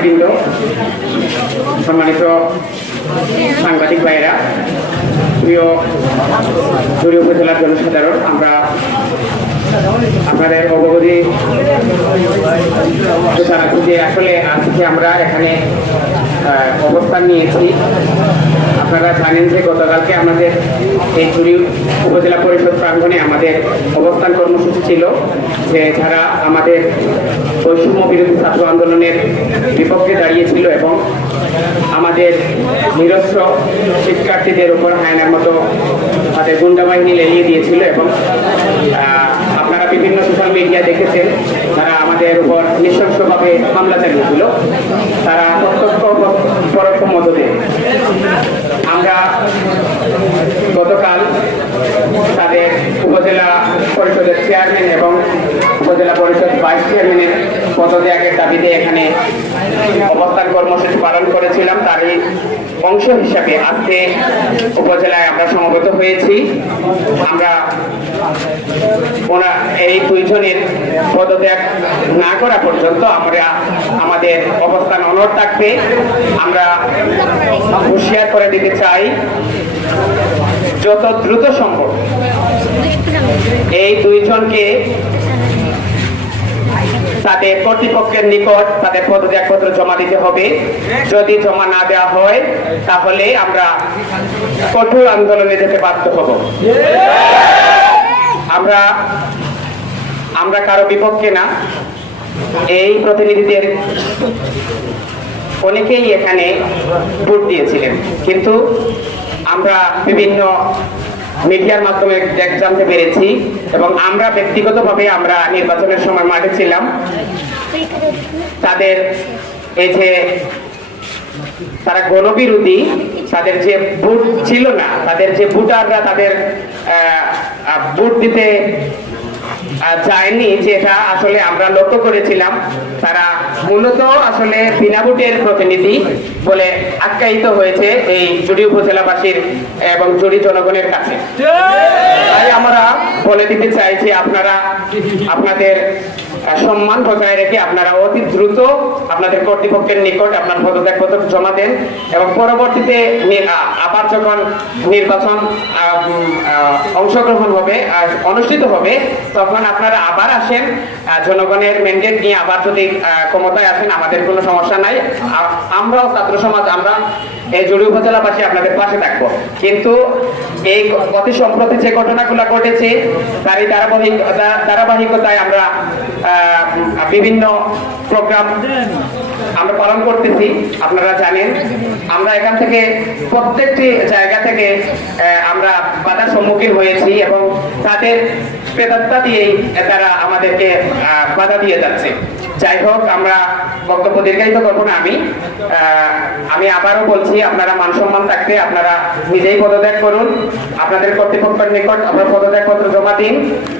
নেতৃবৃন্দ সম্মানিত সাংবাদিক ভাইয়েরা, প্রিয় দলীয় উপজেলার জনসাধারণ, আমরা আপনাদের অবগতি আসলে আজকে আমরা এখানে অবস্থান নিয়েছি। আপনারা জানেন যে গতকালকে আমাদের এই জুড়ি উপজেলা পরিষদ প্রাঙ্গণে আমাদের অবস্থান কর্মসূচি ছিল যে যারা আমাদের বৈষম্য বিরোধী ছাত্র আন্দোলনের বিপক্ষে দাঁড়িয়েছিল এবং আমাদের নিরস্ত্র শিক্ষার্থীদের উপর হায়নার মতো তাদের গুন্ডাবাহিনী লেলিয়ে দিয়েছিল এবং আপনারা বিভিন্ন মিডিয়া দেখেছেন, তারা আমাদের উপর নৃশংসভাবে হামলা চালিয়েছিল। তারা প্রত্যক্ষ পরোক্ষ মদতে। আমরা গতকাল তাদের উপজেলা পরিষদের চেয়ারম্যান এবং উপজেলা পরিষদ ভাইস চেয়ারম্যানের পদত্যাগের দাবিতে এখানে অবস্থান কর্মসূচি পালন করেছিলাম। তারই অংশ হিসাবে আজকে উপজেলায় আমরা সমবেত হয়েছি। আমরা এই দুইজনের পদত্যাগ না করা পর্যন্ত আমরা আমাদের অবস্থান অনড় থাকবে। আমরা হুঁশিয়ার করে দিতে চাই, যত দ্রুত সম্ভব এই দুইজনকে তাদের কর্তৃপক্ষের নিকট তাদের পদত্যাগপত্র জমা দিতে হবে। যদি জমা না দেওয়া হয়, তাহলে আমরা কঠোর আন্দোলনে যেতে বাধ্য হব। আমরা আমরা কারও বিপক্ষে না। এই প্রতিনিধিদের অনেকেই এখানে ভোট দিয়েছিলেন। কিন্তু আমরা বিভিন্ন মিডিয়ার মাধ্যমে জানতে পেরেছি এবং আমরা ব্যক্তিগতভাবে আমরা নির্বাচনের সময় মাঠে ছিলাম। তাদের এই যে তারা গণবিরোধী, তাদের যে ভোট ছিল না, তাদের যে ভোটাররা তাদের ভোট দিতে যায়নি যেটা আসলে আমরা লক্ষ্য করেছিলাম। তারা মূলত আসলে বিনা ভোটের প্রতিনিধি বলে আখ্যায়িত হয়েছে এই জুড়ি উপজেলাবাসীর এবং জুড়ি জনগণের কাছে। তাই আমরা বলে দিতে চাই যে আপনারা আপনাদের সম্মান বজায় রেখে আপনারা অতি দ্রুত আপনাদের কর্তৃপক্ষের নিকট আপনার পদত্যাগপত্র জমা দেন এবং পরবর্তীতে আবার যখন নির্বাচন অংশগ্রহণ হবে অনুষ্ঠিত হবে তখন আপনারা আবার আসেন জনগণের ম্যান্ডেট নিয়ে আবার যদি আহ, ক্ষমতায় আসেন আমাদের কোনো সমস্যা নাই। আমরাও ছাত্র সমাজ, আমরা এই জুড়ি উপজেলাবাসী আপনাদের পাশে থাকব। কিন্তু এই অতি সম্প্রতি যে ঘটনাগুলো ঘটেছে, তারই ধারাবাহিক ধারাবাহিকতায় আমরা বিভিন্ন প্রোগ্রাম আমরা পালন করতেছি, আপনারা জানেন। আমরা এখান থেকে প্রত্যেকটি জায়গা থেকে আমরা বাধার সম্মুখীন হয়েছি এবং তাদের প্রেতাত্মা দিয়েই তারা আমাদেরকে বাধা দিয়ে যাচ্ছে। যাই হোক, আমরা বক্তব্য দীর্ঘায়িত করব না আমি। আমি আবারও বলছি, আপনারা মানসম্মান থাকতে আপনারা নিজেই পদত্যাগ করুন। আপনাদের কর্তৃপক্ষের নিকট আপনার পদত্যাগপত্র জমা দিন।